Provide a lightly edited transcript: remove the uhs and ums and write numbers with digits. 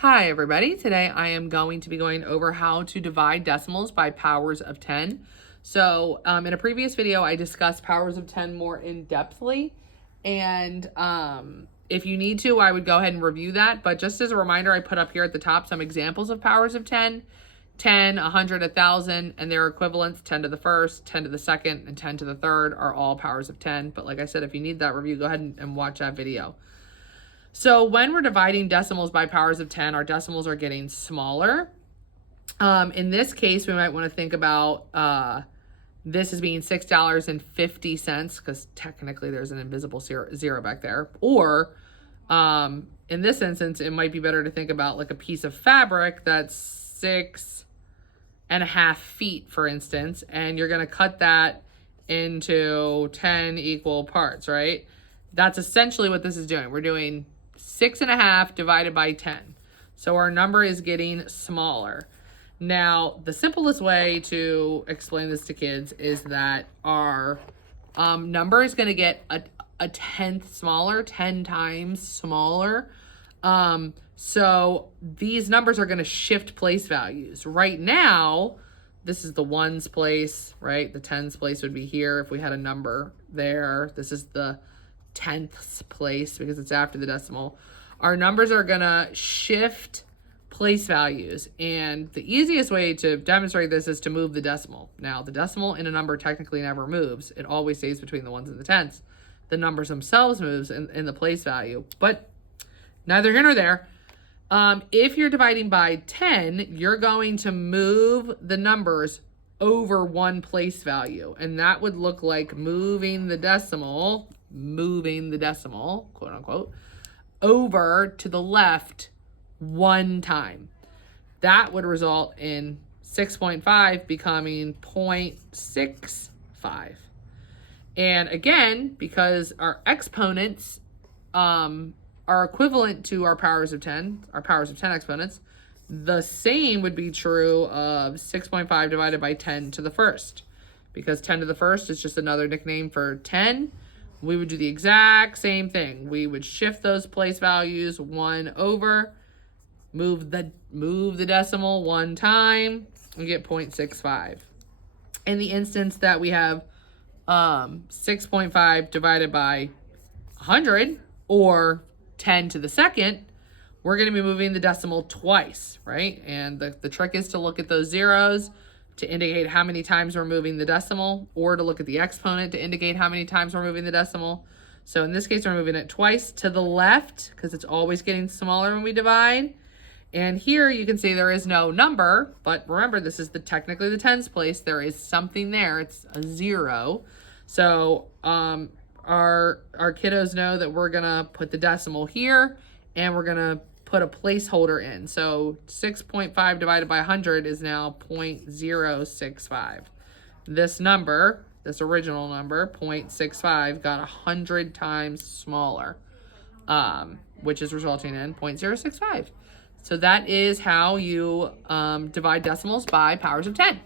Hi everybody, today I am going to be going over how to divide decimals by powers of 10. So in a previous video I discussed powers of 10 more in-depthly, and if you need to I would go ahead and review that, but just as a reminder I put up here at the top some examples of powers of 10. 10, 100, 1,000, and their equivalents, 10 to the first, 10 to the second, and 10 to the third are all powers of 10. But like I said, if you need that review, go ahead and watch that video. So when we're dividing decimals by powers of 10, our decimals are getting smaller. In this case, we might want to think about this as being $6.50 because technically there's an invisible zero back there. Or in this instance, it might be better to think about like a piece of fabric that's 6.5 feet, for instance, and you're going to cut that into 10 equal parts, right? That's essentially what this is doing. We're doing 6.5 divided by 10. So our number is getting smaller. Now, the simplest way to explain this to kids is that our number is going to get a tenth smaller, 10 times smaller. So these numbers are going to shift place values. Right now, this is the ones place, right? The tens place would be here if we had a number there. This is the tenths place because it's after the decimal. Our numbers are going to shift place values. And the easiest way to demonstrate this is to move the decimal. Now, the decimal in a number technically never moves. It always stays between the ones and the tenths. The numbers themselves moves in the place value, but neither here nor there. If you're dividing by 10, you're going to move the numbers over one place value. And that would look like moving the decimal, quote unquote, over to the left one time. That would result in 6.5 becoming 0.65. And again, because our exponents are equivalent to our powers of 10 exponents, the same would be true of 6.5 divided by 10 to the first. Because 10 to the first is just another nickname for 10, we would do the exact same thing. We would shift those place values one over, move the decimal one time, and get 0.65. In the instance that we have 6.5 divided by 100, or 10 to the second, we're going to be moving the decimal twice, right? And the trick is to look at those zeros to indicate how many times we're moving the decimal, or to look at the exponent to indicate how many times we're moving the decimal. So in this case, we're moving it twice to the left because it's always getting smaller when we divide. And here you can see there is no number, but remember, this is technically the tens place. There is something there. It's a zero. So our kiddos know that we're gonna put the decimal here and we're gonna put a placeholder in. So 6.5 divided by 100 is now 0.065. This number, this original number, 0.65, got 100 times smaller, which is resulting in 0.065. So that is how you divide decimals by powers of 10.